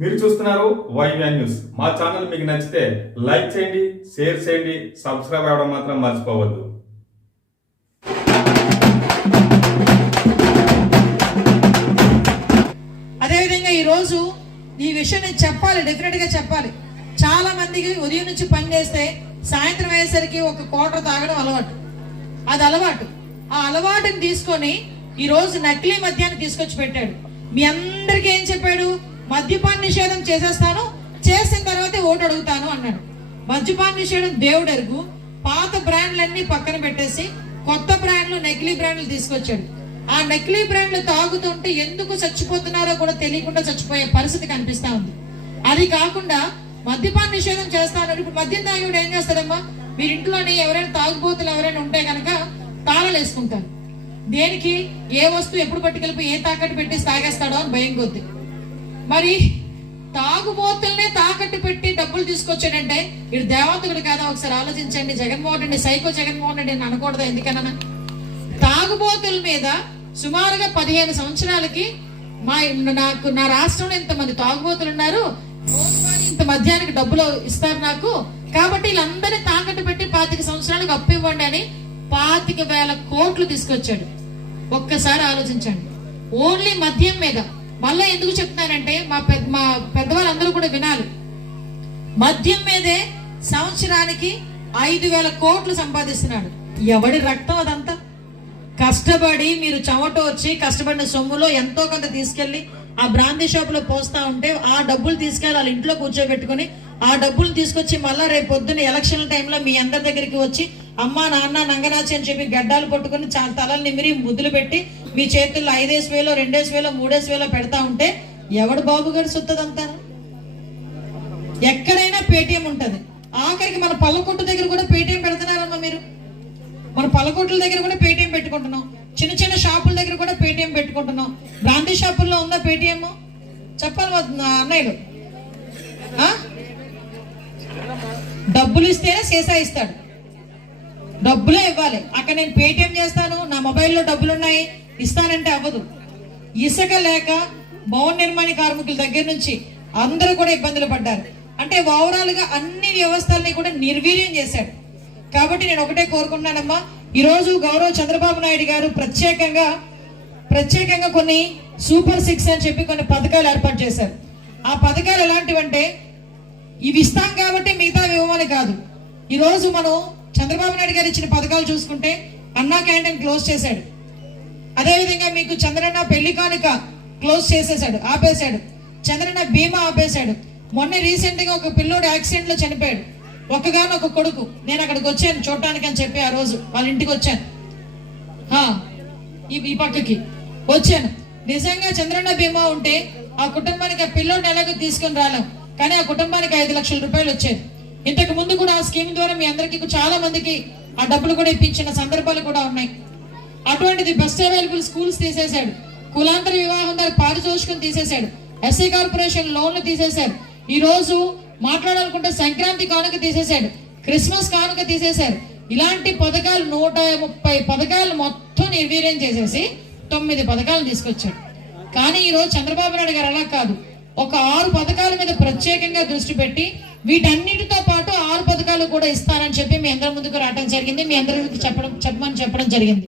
మీరు చూస్తున్నారు YVN news. మా ఛానల్ మీకు నచ్చితే లైక్ చేయండి, షేర్ చేయండి, సబ్స్క్రైబ్ అవ్వడం మాత్రం మర్చిపోవద్దు. అదేవిధంగా ఈరోజు ఈ విషయం నేను చెప్పాలి, డెఫినెట్ గా చెప్పాలి. చాలా మందికి ఉదయం నుంచి పని చేస్తే సాయంత్రం అయ్యేసరికి ఒక క్వార్టర్ తాగడం అలవాటు. అది అలవాటు. ఆ అలవాటుని తీసుకొని ఈ రోజు నకిలీ మద్యాన్ని తీసుకొచ్చి పెట్టాడు. మీ అందరికీ ఏం చెప్పాడు? మద్యపాన నిషేధం చేసేస్తాను, చేసిన తర్వాత ఓటు అడుగుతాను అన్నాడు. మద్యపాన నిషేధం దేవుడు ఎరుగు. పాత బ్రాండ్లన్నీ పక్కన పెట్టేసి కొత్త బ్రాండ్లు, నకిలీ బ్రాండ్లు తీసుకొచ్చాడు. ఆ నకిలీ బ్రాండ్లు తాగుతుంటే ఎందుకు చచ్చిపోతున్నారో కూడా తెలియకుండా చచ్చిపోయే పరిస్థితి కనిపిస్తా ఉంది. అది కాకుండా మద్యపాన నిషేధం చేస్తాను. ఇప్పుడు మద్యం తాగిడు ఏం చేస్తాడమ్మా? మీరు ఇంట్లోని ఎవరైనా తాగుబోతులు ఎవరైనా ఉంటే కనుక తాళాలు వేసుకుంటారు. దేనికి? ఏ వస్తువు ఎప్పుడు పట్టుకెళ్ళిపోయి ఏ తాకట్టు పెట్టి తాగేస్తాడో అని భయం కొద్ది. మరి తాగుబోతుల్నే తాకట్టు పెట్టి డబ్బులు తీసుకొచ్చాడంటే ఇది దేవంతుడు కాదా? ఒకసారి ఆలోచించండి. జగన్మోహన్ రెడ్డి సైకో జగన్మోహన్ రెడ్డి అని అనకూడదు. ఎందుకన్నా తాగుబోతుల మీద సుమారుగా 15 సంవత్సరాలకి నా రాష్ట్రంలో ఇంతమంది తాగుబోతులు ఉన్నారు, ఇంత మధ్యానికి డబ్బులు ఇస్తారు నాకు, కాబట్టి వీళ్ళందరినీ తాకట్టు పెట్టి 25 సంవత్సరాలకు అప్పు ఇవ్వండి అని 25,000 కోట్లు తీసుకొచ్చాడు. ఒక్కసారి ఆలోచించండి. ఓన్లీ మద్యం మీద. మళ్ళీ ఎందుకు చెప్తున్నానంటే మా పెద్దవాళ్ళందరూ కూడా వినాలి. మద్యం మీదే సంవత్సరానికి 5,000 కోట్లు సంపాదిస్తున్నాడు. ఎవడి రక్తం అదంతా? కష్టపడి మీరు చెమట వచ్చి కష్టపడిన సొమ్ములో ఎంతో కొంత తీసుకెళ్లి ఆ బ్రాందీ షాప్ లో పోస్తా ఉంటే ఆ డబ్బులు తీసుకెళ్లి వాళ్ళ ఇంట్లో కూర్చోబెట్టుకుని ఆ డబ్బులు తీసుకొచ్చి మళ్ళా రేపు పొద్దున్న ఎలక్షన్ టైంలో మీ అందరి దగ్గరికి వచ్చి అమ్మా నాన్న నంగనాచి అని చెప్పి గడ్డాలు పట్టుకుని తలలు నిమిరి ముద్దులు పెట్టి మీ చేతుల్లో 5,000, 2,000, 3,000 పెడతా ఉంటే ఎవడు బాబు గారు సుత్తదంతా? ఎక్కడైనా పేటిఎం ఉంటది. ఆఖరికి మన పల్లకొట్టు దగ్గర కూడా పేటిఎం పెడుతున్నారమ్మా. మీరు మన పల్లకొట్ల దగ్గర కూడా పేటిఎం పెట్టుకుంటున్నాం. చిన్న చిన్న షాపుల దగ్గర కూడా పేటిఎం పెట్టుకుంటున్నాం. బ్రాందీ షాపుల్లో ఉందా పేటిఎం? చెప్పాలి అన్నయ్యలు. డబ్బులు ఇస్తేనే సీసా ఇస్తాడు. డబ్బులే ఇవ్వాలి. అక్కడ నేను పేటిఎం చేస్తాను, నా మొబైల్లో డబ్బులు ఉన్నాయి ఇస్తానంటే అవ్వదు. ఇసుక లేక భవన నిర్మాణ కార్మికుల దగ్గర నుంచి అందరూ కూడా ఇబ్బందులు పడ్డారు. అంటే ఓవరాల్ గా అన్ని వ్యవస్థల్ని కూడా నిర్వీర్యం చేశాడు. కాబట్టి నేను ఒకటే కోరుకున్నానమ్మా, ఈరోజు గౌరవ చంద్రబాబు నాయుడు గారు ప్రత్యేకంగా కొన్ని సూపర్ 6 అని చెప్పి కొన్ని పథకాలు ఏర్పాటు చేశారు. ఆ పథకాలు ఎలాంటివంటే ఇవి ఇస్తాం కాబట్టి మిగతా ఇవ్వమని కాదు. ఈరోజు మనం చంద్రబాబు నాయుడు గారు ఇచ్చిన పథకాలు చూసుకుంటే అన్నా క్యాంటీన్ క్లోజ్ చేశాడు. అదేవిధంగా మీకు చంద్రన్న పెళ్లి కానుక క్లోజ్ చేసేసాడు, ఆపేశాడు. చంద్రన్న బీమా ఆపేశాడు. మొన్న రీసెంట్ గా ఒక పిల్లోడు యాక్సిడెంట్ లో చనిపోయాడు. ఒక్కగానొక కొడుకు. నేను అక్కడికి వచ్చాను చూడటానికి అని చెప్పి ఆ రోజు వాళ్ళ ఇంటికి వచ్చాను. ఈ పక్కకి వచ్చాను. నిజంగా చంద్రన్న బీమా ఉంటే ఆ కుటుంబానికి ఆ పిల్లోడిని ఎలాగో తీసుకుని రాలేం, కానీ ఆ కుటుంబానికి 5 లక్షల రూపాయలు వచ్చేది. ఇంతకు ముందు కూడా ఆ స్కీమ్ ద్వారా మీ అందరికీ చాలా మందికి ఆ డబ్బులు కూడా ఇప్పించిన సందర్భాలు కూడా ఉన్నాయి. అటువంటిది బెస్ట్ అవైలబుల్ స్కూల్స్ తీసేశాడు. కులాంతర వివాహం ద్వారా పారితోషికం తీసేశాడు. ఎస్సీ కార్పొరేషన్ లోన్లు తీసేశాడు. ఈ రోజు మాట్లాడాలనుకుంటే సంక్రాంతి కానుక తీసేశాడు, క్రిస్మస్ కానుక తీసేశారు. ఇలాంటి పథకాలు 130 పథకాలు మొత్తం నిర్వీర్యం చేసేసి 9 పథకాలు తీసుకొచ్చాడు. కానీ ఈ రోజు చంద్రబాబు నాయుడు గారు అలా కాదు, ఒక 6 పథకాల మీద ప్రత్యేకంగా దృష్టి పెట్టి వీటన్నిటితో పాటు 6 పథకాలు కూడా ఇస్తానని చెప్పి మీ అందరి ముందుకు రావడం జరిగింది. మీ అందరికి చెప్పడం జరిగింది.